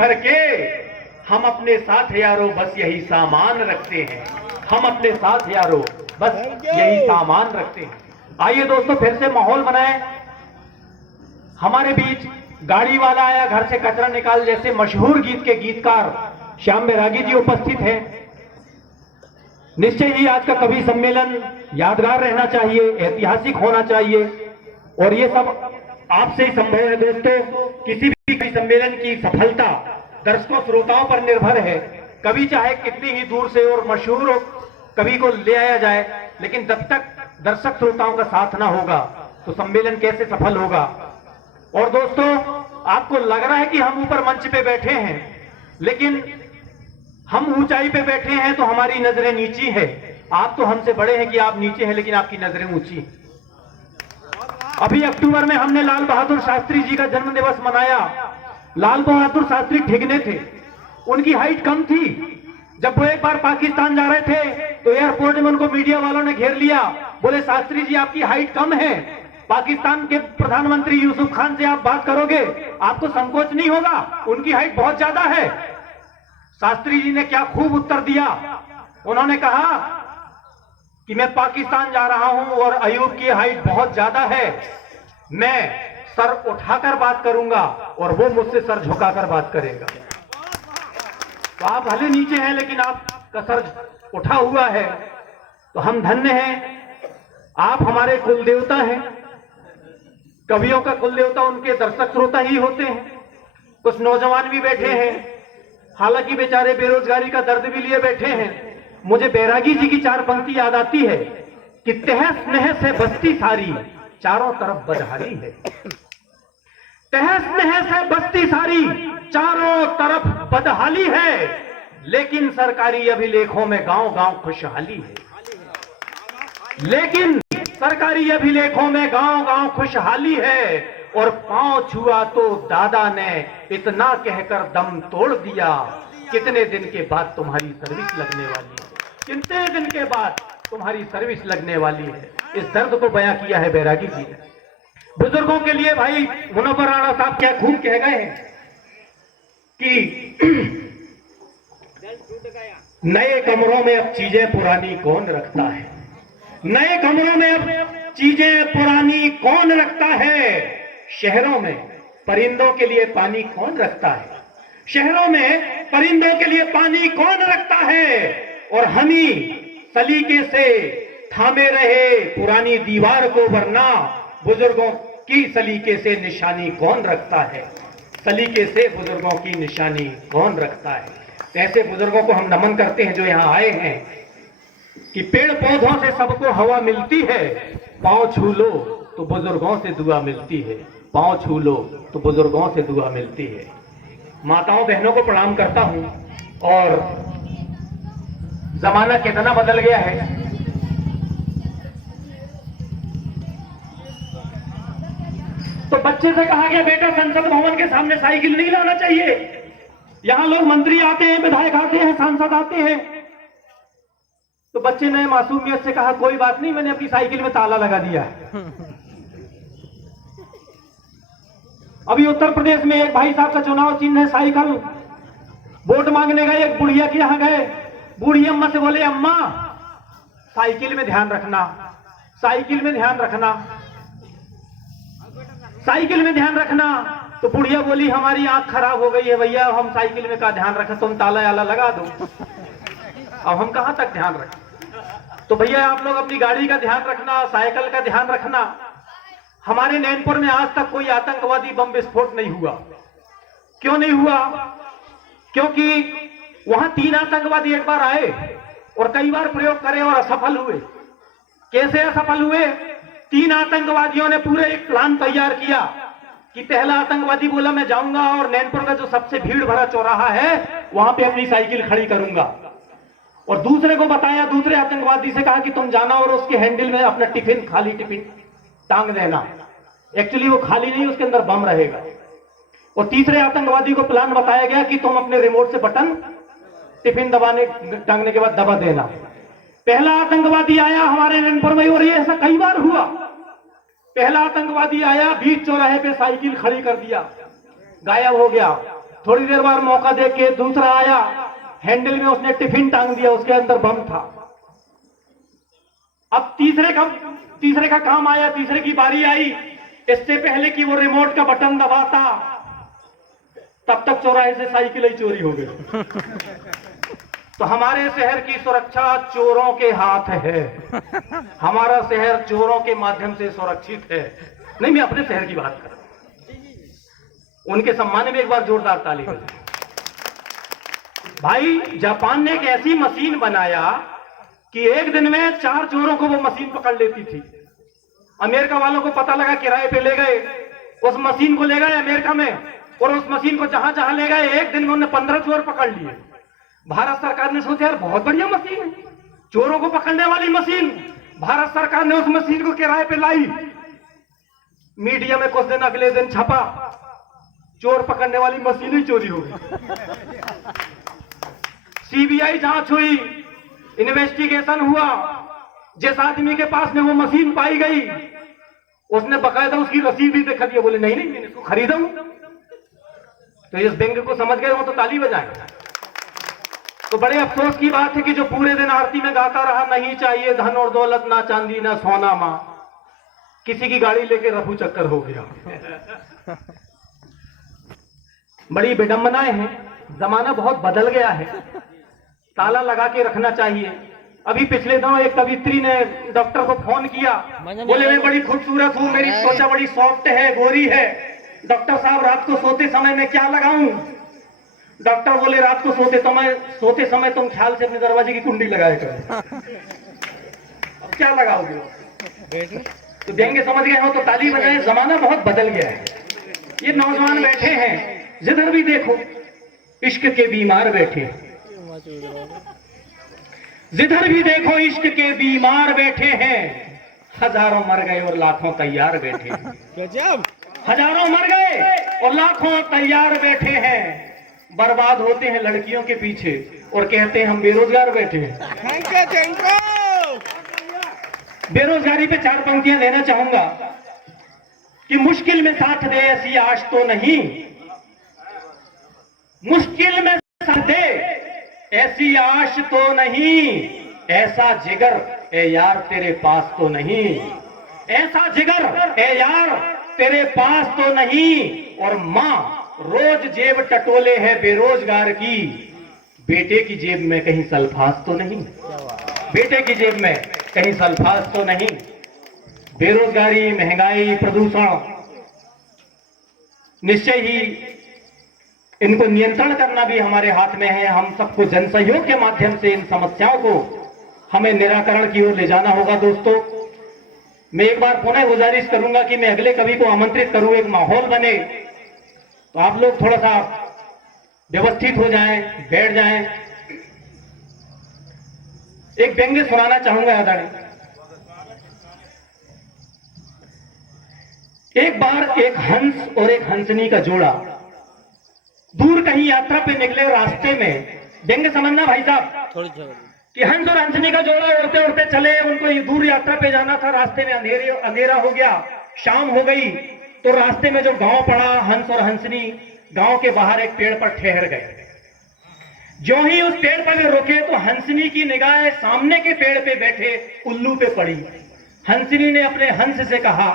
भर के, हम अपने साथ यारो बस यही सामान रखते हैं, हम अपने साथ यारो बस यही सामान रखते हैं। आइए दोस्तों फिर से माहौल बनाएं। हमारे बीच गाड़ी वाला आया घर से कचरा निकाल जैसे मशहूर गीत के गीतकार श्याम बैरागी जी उपस्थित हैं। निश्चय ही आज का कवि सम्मेलन यादगार रहना चाहिए, ऐतिहासिक होना चाहिए और ये सब आपसे ही संभव है दोस्तों। किसी भी कवि सम्मेलन की सफलता दर्शकों श्रोताओं पर निर्भर है। कवि चाहे कितनी ही दूर से और मशहूर कवि को ले आया जाए, लेकिन जब तक दर्शक श्रोताओं का साथ ना होगा तो सम्मेलन कैसे सफल होगा। और दोस्तों आपको लग रहा है कि हम ऊपर मंच पे बैठे हैं, लेकिन हम ऊंचाई पे बैठे हैं तो हमारी नजरें नीची है। आप तो हमसे बड़े हैं कि आप नीचे हैं, लेकिन आपकी नजरें ऊंची हैं। अभी अक्टूबर में हमने लाल बहादुर शास्त्री जी का जन्म दिवस मनाया। लाल बहादुर शास्त्री ठिगने थे, उनकी हाइट कम थी। जब वो एक बार पाकिस्तान जा रहे थे तो एयरपोर्ट में उनको मीडिया वालों ने घेर लिया, बोले शास्त्री जी आपकी हाइट कम है, पाकिस्तान के प्रधानमंत्री यूसुफ खान से आप बात करोगे, आपको संकोच नहीं होगा, उनकी हाइट बहुत ज्यादा है। शास्त्री जी ने क्या खूब उत्तर दिया। उन्होंने कहा कि मैं पाकिस्तान जा रहा हूं और अयूब की हाइट बहुत ज्यादा है, मैं सर उठाकर बात करूंगा और वो मुझसे सर झुकाकर बात करेगा। तो आप भले नीचे हैं लेकिन आपका सर उठा हुआ है, तो हम धन्य हैं। आप हमारे कुल देवता हैं। कवियों का कुल देवता उनके दर्शक श्रोता ही होते हैं। कुछ नौजवान भी बैठे हैं, हालांकि बेचारे बेरोजगारी का दर्द भी लिए बैठे हैं। मुझे बैरागी जी की चार पंक्ति याद आती है कि तहस नहस है बस्ती सारी, चारों तरफ बदहाली है। तहस नहस है बस्ती सारी, चारों तरफ बदहाली है, लेकिन सरकारी अभिलेखों में गांव गांव खुशहाली है। लेकिन सरकारी अभिलेखों में गांव गांव खुशहाली है, और पांव छुआ तो दादा ने इतना कहकर दम तोड़ दिया, कितने दिन के बाद तुम्हारी सर्विस लगने वाली है, कितने दिन के बाद तुम्हारी सर्विस लगने वाली है। इस दर्द को बयां किया है बैरागी जी ने। बुजुर्गों के लिए भाई मुनव्वर राणा साहब क्या खूब कह गए हैं कि नए कमरों में अब चीजें पुरानी कौन रखता है, नए कमरों में अब चीजें पुरानी कौन रखता है। शहरों में परिंदों के लिए पानी कौन रखता है, शहरों में परिंदों के लिए पानी कौन रखता है। और हम ही सलीके से थामे रहे पुरानी दीवार को, वरना बुजुर्गों की सलीके से निशानी कौन रखता है, सलीके से बुजुर्गों की निशानी कौन रखता है। ऐसे बुजुर्गों को हम नमन करते हैं जो यहाँ आए हैं कि पेड़ पौधों से सबको हवा मिलती है, पांव छू लो तो बुजुर्गों से दुआ मिलती है, पांव छू लो तो बुजुर्गों से दुआ मिलती है। माताओं बहनों को प्रणाम करता हूं। और जमाना कितना बदल गया है। तो बच्चे से कहा गया बेटा संसद भवन के सामने साइकिल नहीं लाना चाहिए, यहां लोग मंत्री आते हैं, विधायक आते हैं, सांसद आते हैं। तो बच्चे ने मासूमियत से कहा कोई बात नहीं, मैंने अपनी साइकिल में ताला लगा दिया है। अभी उत्तर प्रदेश में एक भाई साहब का चुनाव चिन्ह है साइकिल। वोट मांगने गए, एक बुढ़िया के यहां गए, बूढ़ी अम्मा से बोले अम्मा साइकिल में ध्यान रखना, साइकिल में ध्यान रखना, साइकिल में ध्यान रखना। तो बुढ़िया बोली हमारी आंख खराब हो गई है भैया, हम साइकिल में का ध्यान रखें, तुम ताला याला लगा दो, अब हम कहां तक ध्यान रखें। तो भैया आप लोग अपनी गाड़ी का ध्यान रखना, साइकिल का ध्यान रखना। हमारे नैनपुर में आज तक कोई आतंकवादी बम विस्फोट नहीं हुआ। क्यों नहीं हुआ? क्योंकि वहां 3 आतंकवादी एक बार आए और कई बार प्रयोग करे और असफल हुए। कैसे असफल हुए? 3 आतंकवादियों ने पूरे एक प्लान तैयार किया कि पहला आतंकवादी बोला मैं जाऊंगा और नैनपुर का जो सबसे भीड़ भरा चौराहा है वहां पे अपनी साइकिल खड़ी करूंगा, और दूसरे को बताया, दूसरे आतंकवादी से कहा कि तुम जाना और उसके हैंडल में अपना टिफिन, खाली टिफिन टांग देना। एक्चुअली वो खाली नहीं, उसके अंदर बम रहेगा। और तीसरे आतंकवादी को प्लान बताया गया कि तुम अपने रिमोट से बटन टिफिन दबाने टांगने के बाद दबा देना। पहला आतंकवादी आया हमारे नैनपुर में, और ये ऐसा कई बार हुआ। पहला आतंकवादी आया, बीच चौराहे पे साइकिल खड़ी कर दिया, गायब हो गया। थोड़ी देर बाद मौका देख के दूसरा आया, हैंडल में उसने टिफिन टांग दिया, उसके अंदर बम था। अब तीसरे का काम आया, तीसरे की बारी आई। इससे पहले कि वो रिमोट का बटन दबाता, तब तक चौराहे से साइकिल ही चोरी हो गई। तो हमारे शहर की सुरक्षा चोरों के हाथ है। हमारा शहर चोरों के माध्यम से सुरक्षित है। नहीं, मैं अपने शहर की बात कर रहा हूं। उनके सम्मान में एक बार जोरदार ताली बजाएं। भाई, जापान ने एक ऐसी मशीन बनाया कि एक दिन में 4 चोरों को वो मशीन पकड़ लेती थी। अमेरिका वालों को पता लगा, किराए पे ले गए, उस मशीन को ले गए अमेरिका में, और उस मशीन को जहां जहां ले गए एक दिन में उन्होंने 15 चोर पकड़ लिए। भारत सरकार ने सोचा यार बहुत बढ़िया मशीन है, चोरों को पकड़ने वाली मशीन। भारत सरकार ने उस मशीन को किराए पे लाई। मीडिया में कुछ दिन अगले दिन छपा, चोर पकड़ने वाली मशीन ही चोरी हो गई। सीबीआई जांच हुई, इन्वेस्टिगेशन हुआ। जिस आदमी के पास में वो मशीन पाई गई, उसने बकायदा उसकी रसीद भी दिखा दिया। बोले नहीं नहीं, मैंने इसको खरीदा हूं। तो इस बैंक को समझ गए वो, तो ताली बजाएं। तो बड़े अफसोस की बात है कि जो पूरे दिन आरती में गाता रहा, नहीं चाहिए धन और दौलत, ना चांदी ना सोना मां, किसी की गाड़ी लेके रफू चक्कर हो गया। बड़ी विडंबनाएं हैं, जमाना बहुत बदल गया है, ताला लगा के रखना चाहिए। अभी पिछले दिनों एक कवित्री ने डॉक्टर को फोन किया, बोले मैं बड़ी खूबसूरत हूं, मेरी त्वचा बड़ी सॉफ्ट है, गोरी है, डॉक्टर साहब रात को सोते समय मैं क्या लगाऊं? डॉक्टर बोले रात को सोते समय तुम ख्याल से अपने दरवाजे की कुंडी लगाए करो। अब क्या लगाओगे? तो देंगे, समझ गए हो तो ताली बजाएं। जमाना बहुत बदल गया है। ये नौजवान बैठे हैं, जिधर भी देखो इश्क के बीमार बैठे, जिधर भी देखो इश्क के बीमार बैठे हैं। हजारों मर गए और लाखों तैयार बैठे हैं। हजारों मर गए और लाखों तैयार बैठे हैं। बर्बाद होते हैं लड़कियों के पीछे और कहते हैं हम बेरोजगार बैठे हैं। बेरोजगारी पे 4 पंक्तियां लेना चाहूंगा कि मुश्किल में साथ दे ऐसी आश तो नहीं, मुश्किल में साथ दे ऐसी आश तो नहीं, ऐसा जिगर ए यार तेरे पास तो नहीं, ऐसा जिगर ए यार तेरे पास तो नहीं। और मां रोज जेब टटोले है बेरोजगार की, बेटे की जेब में कहीं सल्फास तो नहीं, बेटे की जेब में कहीं सल्फास तो नहीं। बेरोजगारी, महंगाई, प्रदूषण, निश्चय ही इनको नियंत्रण करना भी हमारे हाथ में है। हम सबको जन सहयोग के माध्यम से इन समस्याओं को हमें निराकरण की ओर ले जाना होगा। दोस्तों, मैं एक बार पुनः गुजारिश करूंगा कि मैं अगले कवि को आमंत्रित करूं, एक माहौल बने, तो आप लोग थोड़ा सा व्यवस्थित हो जाएं, बैठ जाएं। एक व्यंग्य सुनाना चाहूंगा आदरणीय। एक बार एक हंस और एक हंसनी का जोड़ा दूर कहीं यात्रा पे निकले, रास्ते में व्यंग्य समझना भाई साहब, कि हंस और हंसनी का जोड़ा उड़ते उड़ते चले, उनको दूर यात्रा पे जाना था। रास्ते में अंधेरा हो गया, शाम हो गई। तो रास्ते में जो गांव पड़ा, हंस और हंसनी गांव के बाहर एक पेड़ पर ठहर गए। जो ही उस पेड़ पर रुके तो हंसनी की निगाह सामने के पेड़ पे बैठे उल्लू पे पड़ी। हंसनी ने अपने हंस से कहा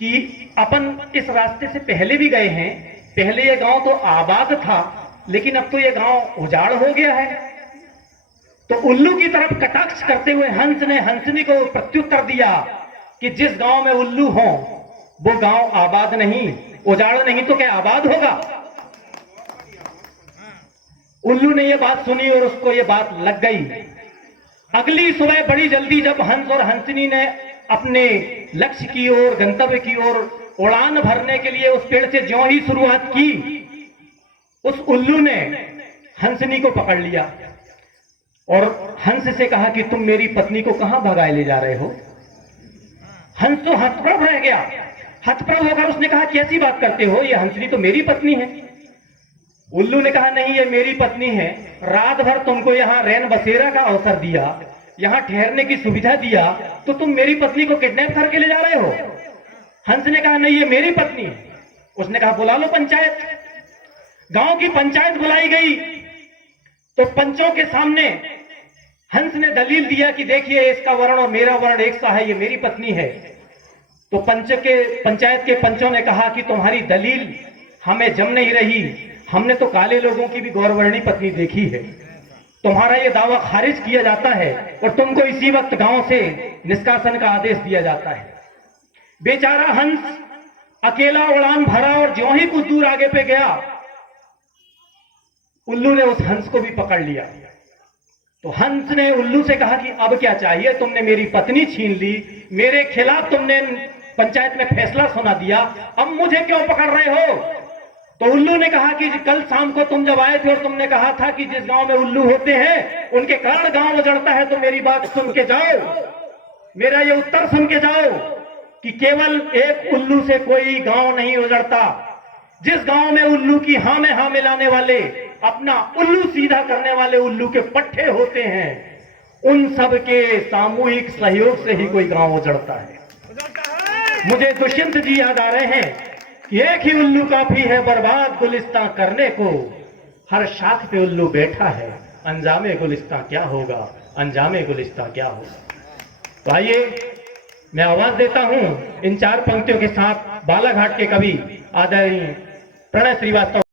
कि अपन इस रास्ते से पहले भी गए हैं, पहले ये गांव तो आबाद था, लेकिन अब तो ये गांव उजाड़ हो गया है। तो उल्लू की तरफ कटाक्ष करते हुए हंस ने हंसनी को प्रत्युत्तर दिया कि जिस गांव में उल्लू हो वो गांव आबाद नहीं, उजाड़ नहीं तो क्या आबाद होगा? उल्लू ने यह बात सुनी और उसको यह बात लग गई। अगली सुबह बड़ी जल्दी जब हंस और हंसनी ने अपने लक्ष्य की ओर, गंतव्य की ओर उड़ान भरने के लिए उस पेड़ से ज्यों ही शुरुआत की, उस उल्लू ने हंसनी को पकड़ लिया और हंस से कहा कि तुम मेरी पत्नी को कहां भगाए ले जा रहे हो? हंस तो हतप्रभ रह गया। हतप्रभ होकर उसने कहा कैसी बात करते हो, ये हंसनी तो मेरी पत्नी है। उल्लू ने कहा नहीं, ये मेरी पत्नी है। रात भर तुमको यहाँ रैन बसेरा का अवसर दिया, यहाँ ठहरने की सुविधा दिया, तो तुम मेरी पत्नी को किडनैप करके ले जा रहे हो? हंस ने कहा नहीं, ये मेरी पत्नी है। उसने कहा बुला लो पंचायत। गांव की पंचायत बुलाई गई तो पंचों के सामने हंस ने दलील दिया कि देखिए इसका वर्ण और मेरा वर्ण एक सा है, ये मेरी पत्नी है। तो पंचायत के पंचों ने कहा कि तुम्हारी दलील हमें जम नहीं रही, हमने तो काले लोगों की भी गौरवर्णी पत्नी देखी है, तुम्हारा ये दावा खारिज किया जाता है और तुमको इसी वक्त गांव से निष्कासन का आदेश दिया जाता है। बेचारा हंस अकेला उड़ान भरा और ज्यों ही कुछ दूर आगे पे गया, उल्लू ने उस हंस को भी पकड़ लिया। तो हंस ने उल्लू से कहा कि अब क्या चाहिए, तुमने मेरी पत्नी छीन ली, मेरे खिलाफ तुमने पंचायत में फैसला सुना दिया, अब मुझे क्यों पकड़ रहे हो? तो उल्लू ने कहा कि कल शाम को तुम जब आए थे और तुमने कहा था कि जिस गांव में उल्लू होते हैं उनके कारण गांव उजड़ता है, तो मेरी बात सुन के जाओ, मेरा ये उत्तर सुन के जाओ कि केवल एक उल्लू से कोई गांव नहीं उजड़ता। जिस गांव में उल्लू की हां में हां मिलाने वाले, अपना उल्लू सीधा करने वाले उल्लू के पट्टे होते हैं, उन सब के सामूहिक सहयोग से ही कोई गांव उजड़ता है। मुझे दुष्यंत जी याद आ रहे हैं कि एक ही उल्लू काफी है बर्बाद गुलिस्तां करने को, हर शाख पे उल्लू बैठा है, अंजामे गुलिस्तां क्या होगा, अंजामे गुलिस्तां क्या होगा। तो आइए मैं आवाज देता हूं इन चार पंक्तियों के साथ बालाघाट के कवि आदरणीय प्रणय श्रीवास्तव